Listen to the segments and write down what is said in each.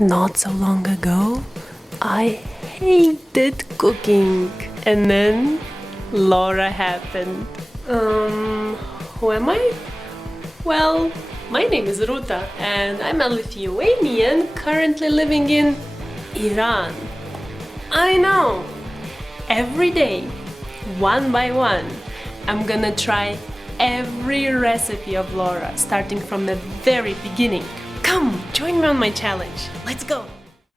Not so long ago, I hated cooking. And then Laura happened. Who am I? Well, my name is Ruta and I'm a Lithuanian currently living in Iran. I know! Every day, one by one, I'm gonna try every recipe of Laura, starting from the very beginning. Come, join me on my challenge. Let's go!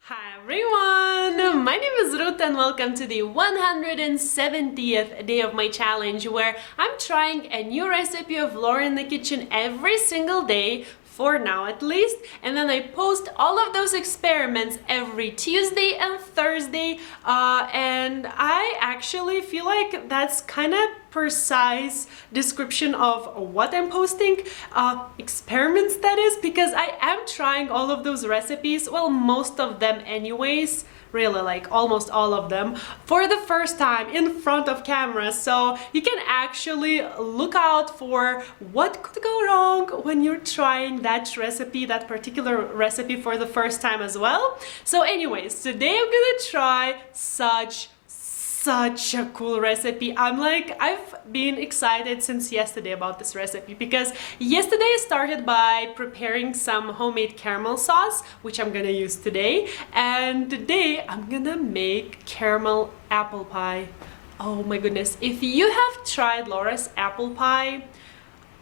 Hi everyone! My name is Ruta and welcome to the 170th day of my challenge, where I'm trying a new recipe of Laura in the kitchen every single day, for now at least, and then I post all of those experiments every Tuesday and Thursday, and I actually feel like that's kind of precise description of what I'm posting, experiments that is, because I am trying all of those recipes, well, most of them anyways, really, like almost all of them, for the first time in front of camera. So you can actually look out for what could go wrong when you're trying that recipe, that particular recipe, for the first time as well. So anyways, today I'm gonna try such a cool recipe. I've been excited since yesterday about this recipe, because yesterday I started by preparing some homemade caramel sauce, which I'm gonna use today, and today I'm gonna make caramel apple pie. Oh my goodness, if you have tried Laura's apple pie,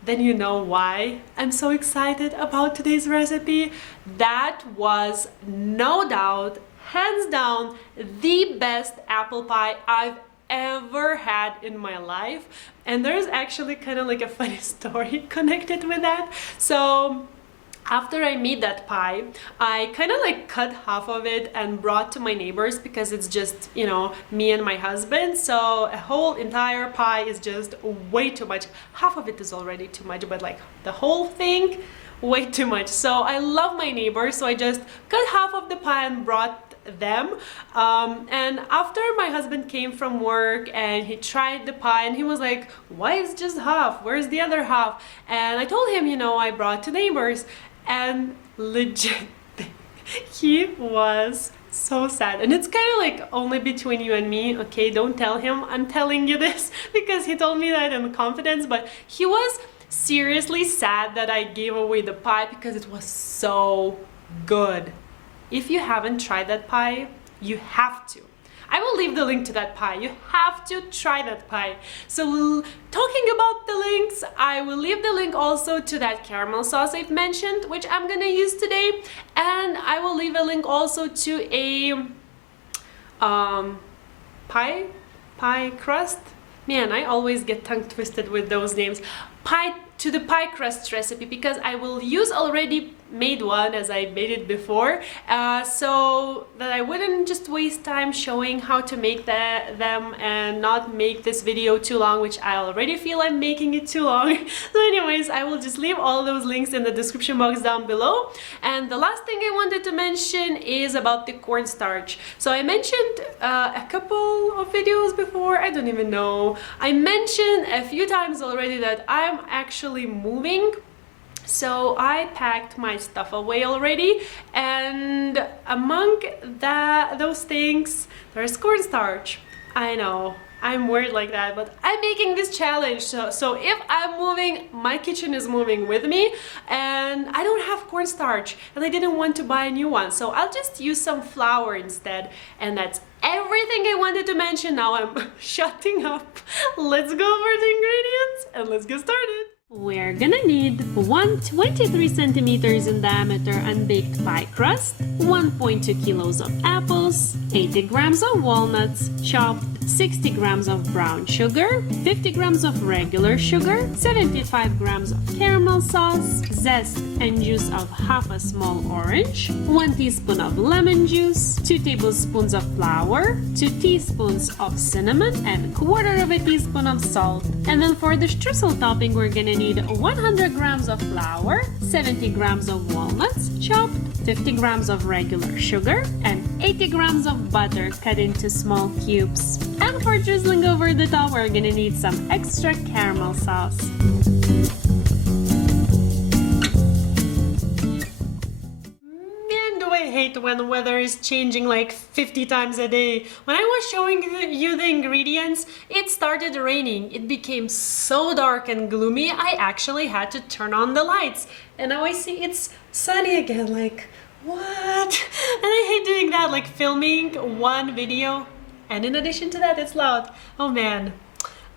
then you know why I'm so excited about today's recipe. That was no doubt, hands down, the best apple pie I've ever had in my life. And there's actually kind of like a funny story connected with that. So after I made that pie, I kind of like cut half of it and brought to my neighbors, because it's just, you know, me and my husband. So a whole entire pie is just way too much. Half of it is already too much, but like the whole thing, way too much. So I love my neighbors, so I just cut half of the pie and brought them, and after my husband came from work and he tried the pie and he was like, why is just half, where's the other half? And I told him, you know, I brought to neighbors, and legit he was so sad. And it's kind of like only between you and me, okay, don't tell him I'm telling you this, because he told me that in confidence, but he was seriously sad that I gave away the pie because it was so good. If you haven't tried that pie, you have to. I will leave the link to that pie. You have to try that pie. So talking about the links, I will leave the link also to that caramel sauce I've mentioned, which I'm gonna use today. And I will leave a link also to a pie crust. Man, I always get tongue twisted with those names. To the pie crust recipe, because I will use already made one, as I made it before, so that I wouldn't just waste time showing how to make them and not make this video too long, which I already feel I'm making it too long. So anyways, I will just leave all those links in the description box down below. And the last thing I wanted to mention is about the cornstarch. So I mentioned a couple of videos before, I don't even know, I mentioned a few times already that I'm actually moving. So I packed my stuff away already, and among those things, there's cornstarch. I know, I'm weird like that, but I'm making this challenge. So if I'm moving, my kitchen is moving with me, and I don't have cornstarch, and I didn't want to buy a new one. So I'll just use some flour instead, and that's everything I wanted to mention. Now I'm shutting up. Let's go over the ingredients, and let's get started. We're gonna need 1 23 centimeters in diameter unbaked pie crust, 1.2 kilos of apples, 80 grams of walnuts, chopped, 60 grams of brown sugar, 50 grams of regular sugar, 75 grams of caramel sauce, zest and juice of half a small orange, 1 teaspoon of lemon juice, 2 tablespoons of flour, 2 teaspoons of cinnamon, and 1/4 teaspoon of salt. And then for the streusel topping, we're gonna need 100 grams of flour, 70 grams of walnuts chopped, 50 grams of regular sugar, and 80 grams of butter cut into small cubes. And for drizzling over the top, we're gonna need some extra caramel sauce. Man, do I I hate when weather is changing like 50 times a day. When I was showing you the ingredients, it started raining. It became so dark and gloomy, I actually had to turn on the lights. And now I see it's sunny again, like, what? And I hate doing that, like filming one video. And in addition to that, it's loud. Oh man.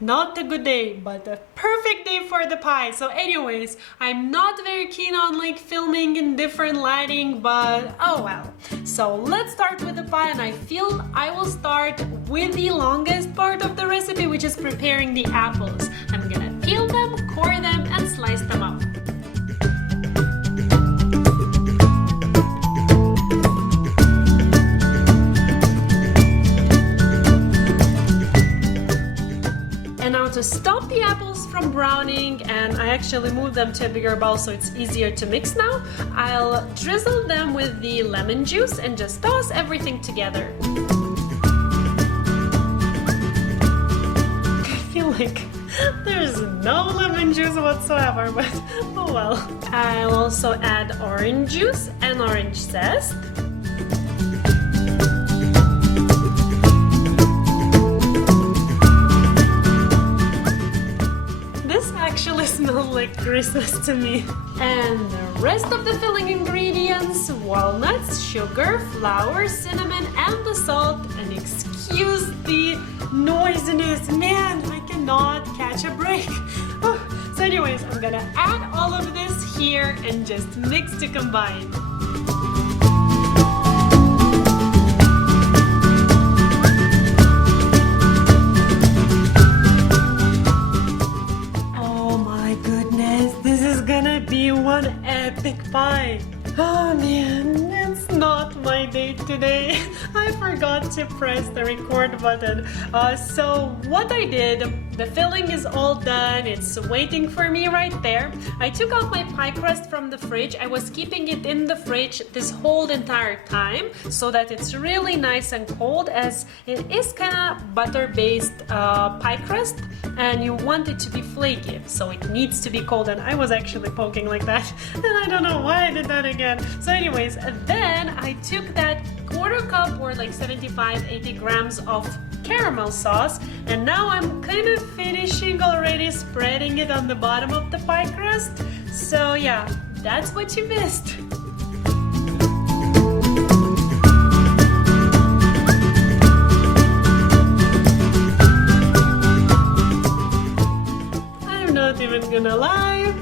Not a good day, but a perfect day for the pie. So anyways, I'm not very keen on like filming in different lighting, but oh well. So let's start with the pie, and I feel I will start with the longest part of the recipe, which is preparing the apples. I'm gonna peel them, core them, and slice them up. To stop the apples from browning, and I actually moved them to a bigger bowl so it's easier to mix now, I'll drizzle them with the lemon juice and just toss everything together. I feel like there's no lemon juice whatsoever, but oh well. I'll also add orange juice and orange zest. Actually smells like Christmas to me. And the rest of the filling ingredients: walnuts, sugar, flour, cinnamon, and the salt. And excuse the noisiness, man, I cannot catch a break. Oh, so anyways, I'm gonna add all of this here and just mix to combine. One epic pie. Oh man, it's not my day today. I forgot to press the record button. So what I did, the filling is all done. It's waiting for me right there. I took out my pie crust from the fridge. I was keeping it in the fridge this whole entire time so that it's really nice and cold, as it is kind of butter-based pie crust, and you want it to be flaky, so it needs to be cold. And I was actually poking like that, and I don't know why I did that again. So anyways, then I took that quarter cup, or like 75-80 grams of caramel sauce, and now I'm kind of finishing already spreading it on the bottom of the pie crust. So yeah, that's what you missed. I'm not even gonna lie,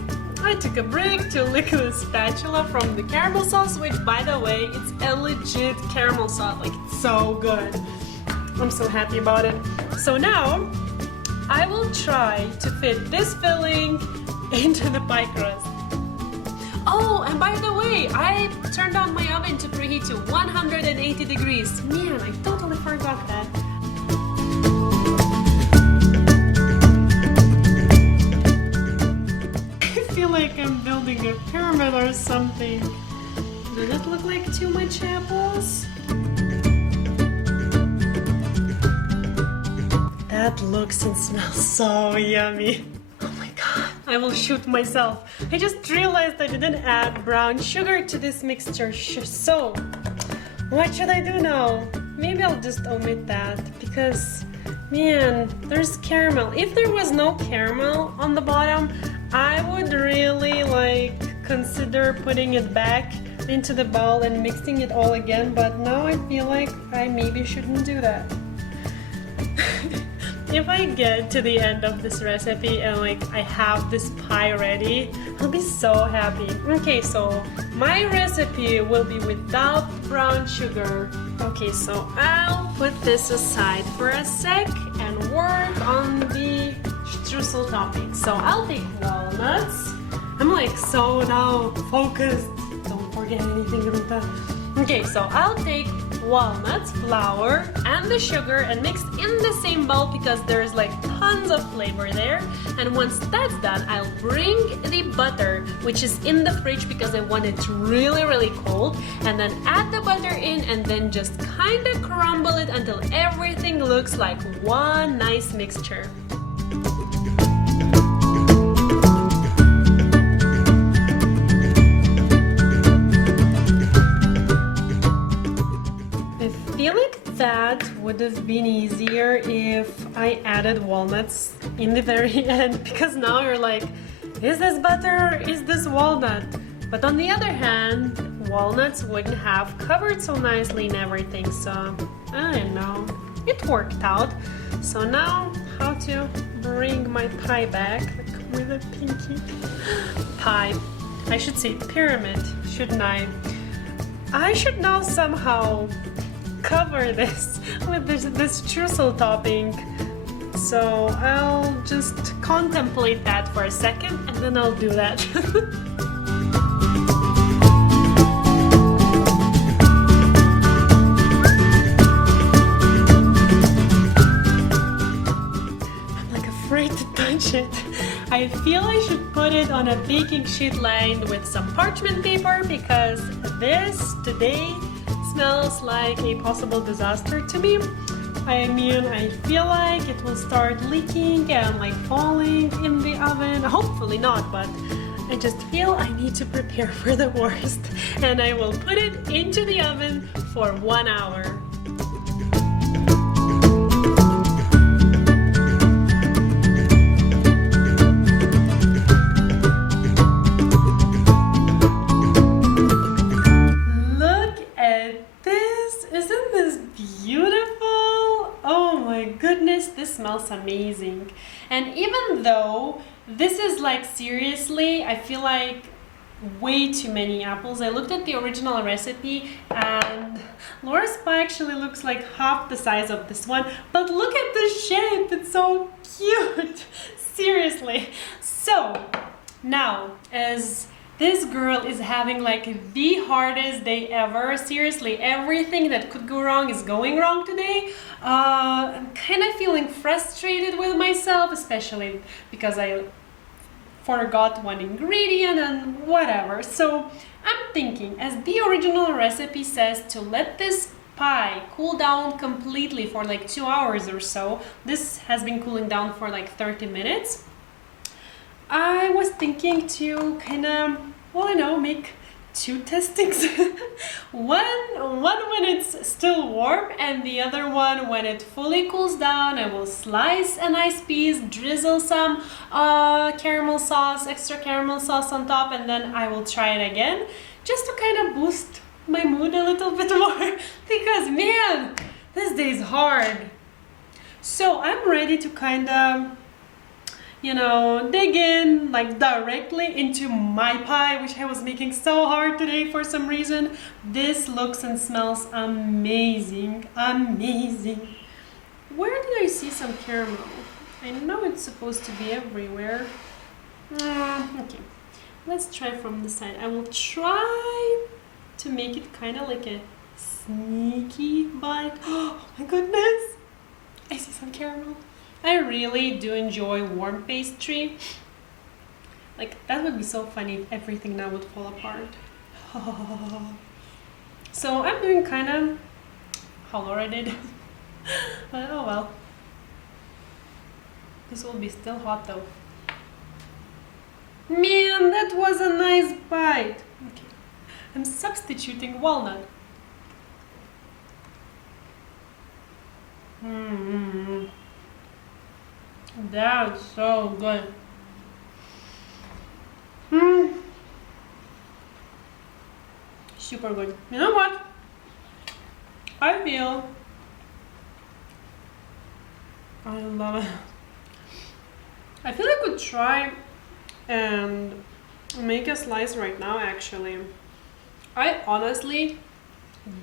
I took a break to lick the spatula from the caramel sauce, which by the way, it's a legit caramel sauce, like it's so good. I'm so happy about it. So now, I will try to fit this filling into the pie crust. Oh, and by the way, I turned on my oven to preheat to 180 degrees. Man, I totally forgot that. I feel like I'm building a pyramid or something. Does it look like too much apples? That looks and smells so yummy. Oh my god, I will shoot myself. I just realized I didn't add brown sugar to this mixture. So, what should I do now? Maybe I'll just omit that, because, man, there's caramel. If there was no caramel on the bottom, I would really consider putting it back into the bowl and mixing it all again, but now I feel like I maybe shouldn't do that. If I get to the end of this recipe and I have this pie ready, I'll be so happy. Okay, so my recipe will be without brown sugar. Okay, so I'll put this aside for a sec and work on the streusel topping. So I'll take walnuts. I'm so now focused. Don't forget anything, Ruta. Okay, so I'll take walnuts, flour, and the sugar and mix in the same bowl because there's tons of flavor there. And once that's done, I'll bring the butter, which is in the fridge because I want it really, really cold, and then add the butter in and then just kind of crumble it until everything looks like one nice mixture. that would have been easier if I added walnuts in the very end, because now you're like, is this butter? Is this walnut? But on the other hand, walnuts wouldn't have covered so nicely and everything, so I don't know. It worked out. So now, how to bring my pie back, like with a pinky pie. I should say pyramid, shouldn't I? I should now somehow cover this with this streusel topping. So I'll just contemplate that for a second and then I'll do that. It. I feel I should put it on a baking sheet lined with some parchment paper, because this today smells like a possible disaster to me. I mean, I feel like it will start leaking and like falling in the oven. Hopefully not, but I just feel I need to prepare for the worst. And I will put it into the oven for 1 hour. This smells amazing. And even though this is like, seriously, I feel like way too many apples. I looked at the original recipe and Laura's pie actually looks like half the size of this one, but look at the shape, it's so cute. Seriously. So now, as this girl is having like the hardest day ever. Seriously, everything that could go wrong is going wrong today. I'm kind of feeling frustrated with myself, especially because I forgot one ingredient and whatever. So I'm thinking, as the original recipe says, to let this pie cool down completely for like 2 hours or so. This has been cooling down for like 30 minutes. I was thinking to kind of, well, I know, make 2 testings. one when it's still warm, and the other one when it fully cools down. I will slice a nice piece, drizzle some caramel sauce, extra caramel sauce on top, and then I will try it again, just to kind of boost my mood a little bit more, because man, this day is hard. So I'm ready to kind of, you know, dig in like directly into my pie, which I was making so hard today for some reason. This looks and smells amazing, amazing. Where did I see some caramel? I know it's supposed to be everywhere. Okay, let's try from the side. I will try to make it kind of like a sneaky bite. Oh my goodness, I see some caramel. I really do enjoy warm pastry. Like, that would be so funny if everything now would fall apart. So I'm doing kind of how Laura did. But oh well. This will be still hot though. Man, that was a nice bite. Okay. I'm substituting walnut. That's so good. Super good. You know what? I feel I love it. I feel I could try and make a slice right now, actually. I honestly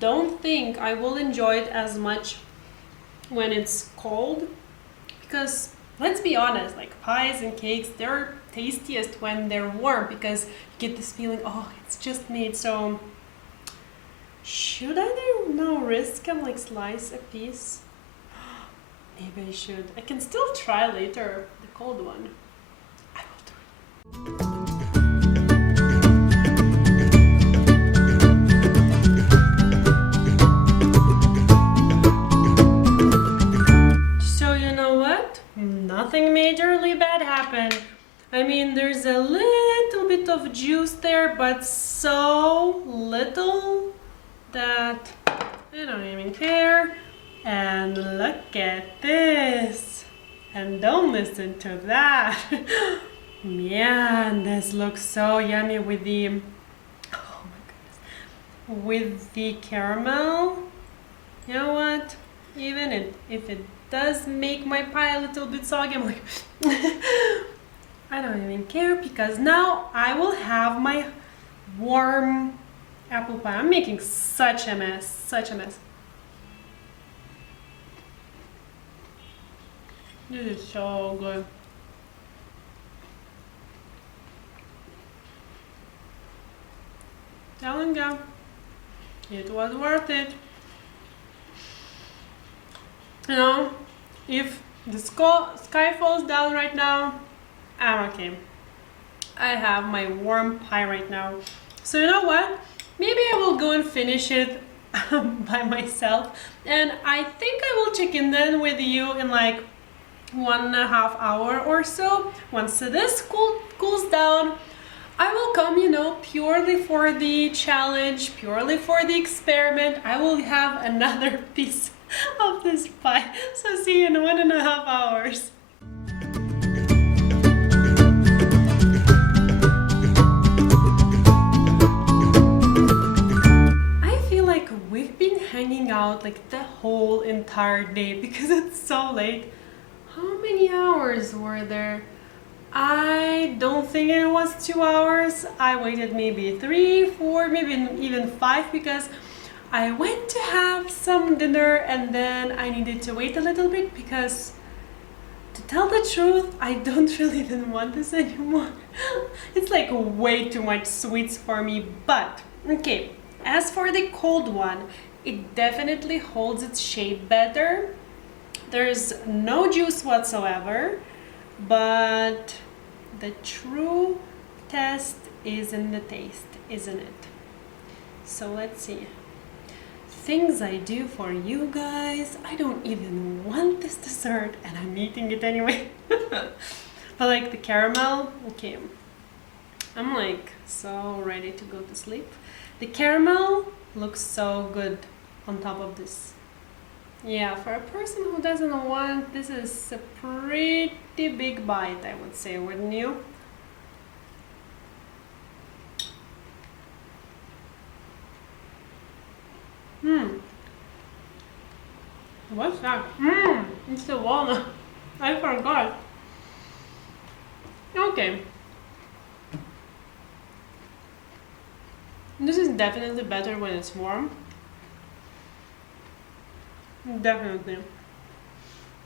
don't think I will enjoy it as much when it's cold, because let's be honest, like pies and cakes, they're tastiest when they're warm, because you get this feeling, oh, it's just made. So should I now risk and like slice a piece? Maybe I should. I can still try later the cold one. I will do it. So you know what? Nothing majorly bad happened. I mean, there's a little bit of juice there, but so little that I don't even care. And look at this. And don't listen to that. Man, this looks so yummy with the, oh my goodness, with the caramel. You know what? Even if it does make my pie a little bit soggy, I'm like, I don't even care, because now I will have my warm apple pie. I'm making such a mess, such a mess. This is so good. Telling you, it was worth it. You know, if the sky falls down right now, I'm okay. I have my warm pie right now. So you know what? Maybe I will go and finish it by myself. And I think I will check in then with you in like 1.5 hours or so. Once this cools down, I will come, you know, purely for the challenge, purely for the experiment. I will have another piece of this pie. So see you in 1.5 hours. I feel like we've been hanging out like the whole entire day because it's so late. How many hours were there? I don't think it was 2 hours. I waited maybe 3, 4, maybe even 5, because I went to have some dinner and then I needed to wait a little bit because, to tell the truth, I don't really even want this anymore. It's like way too much sweets for me. But okay, as for the cold one, it definitely holds its shape better. There's no juice whatsoever, but the true test is in the taste, isn't it? So let's see. Things I do for you guys. I don't even want this dessert and I'm eating it anyway. But like the caramel, okay, I'm like so ready to go to sleep. The caramel looks so good on top of this. Yeah, for a person who doesn't want, this is a pretty big bite, I would say, wouldn't you? What's that? It's the walnut. I forgot. Okay. This is definitely better when it's warm. Definitely.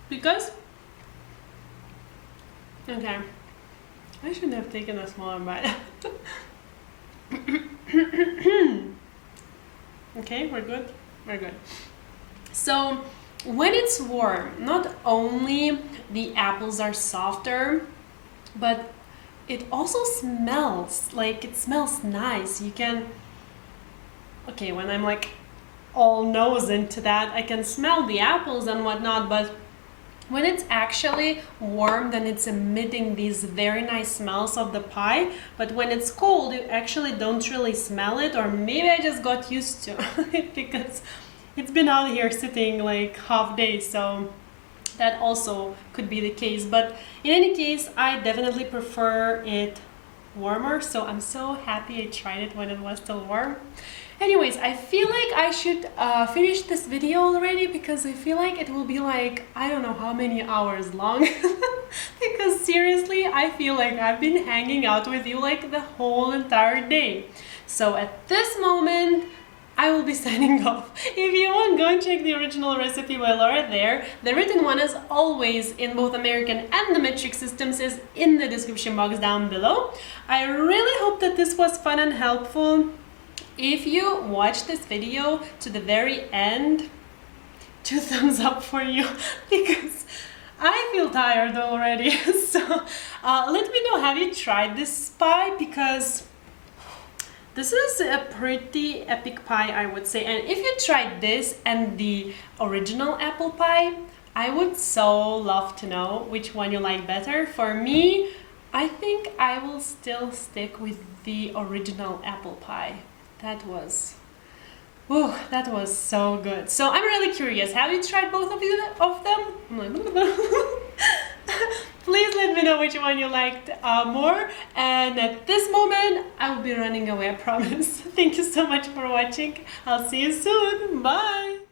Because, okay, I should have taken a smaller bite. Okay, we're good? We're good. So, when it's warm, not only the apples are softer, but it also smells, like it smells nice. You can, okay, when I'm like all nose into that, I can smell the apples and whatnot, but when it's actually warm, then it's emitting these very nice smells of the pie. But when it's cold, you actually don't really smell it, or maybe I just got used to it because it's been out here sitting like half day, so that also could be the case. But in any case, I definitely prefer it warmer, so I'm so happy I tried it when it was still warm. Anyways, I feel like I should finish this video already because I feel like it will be like, I don't know how many hours long. Because seriously, I feel like I've been hanging out with you like the whole entire day. So at this moment, I will be signing off. If you want, go and check the original recipe by Laura there. The written one, as always, in both American and the metric systems, is in the description box down below. I really hope that this was fun and helpful. If you watch this video to the very end, 2 thumbs up for you, because I feel tired already. So let me know, have you tried this pie? Because this is a pretty epic pie, I would say. And if you tried this and the original apple pie, I would so love to know which one you like better. For me, I think I will still stick with the original apple pie. That was Oh, that was so good. So I'm really curious. Have you tried both of them? I'm like, please let me know which one you liked more. And at this moment, I will be running away, I promise. Thank you so much for watching. I'll see you soon. Bye.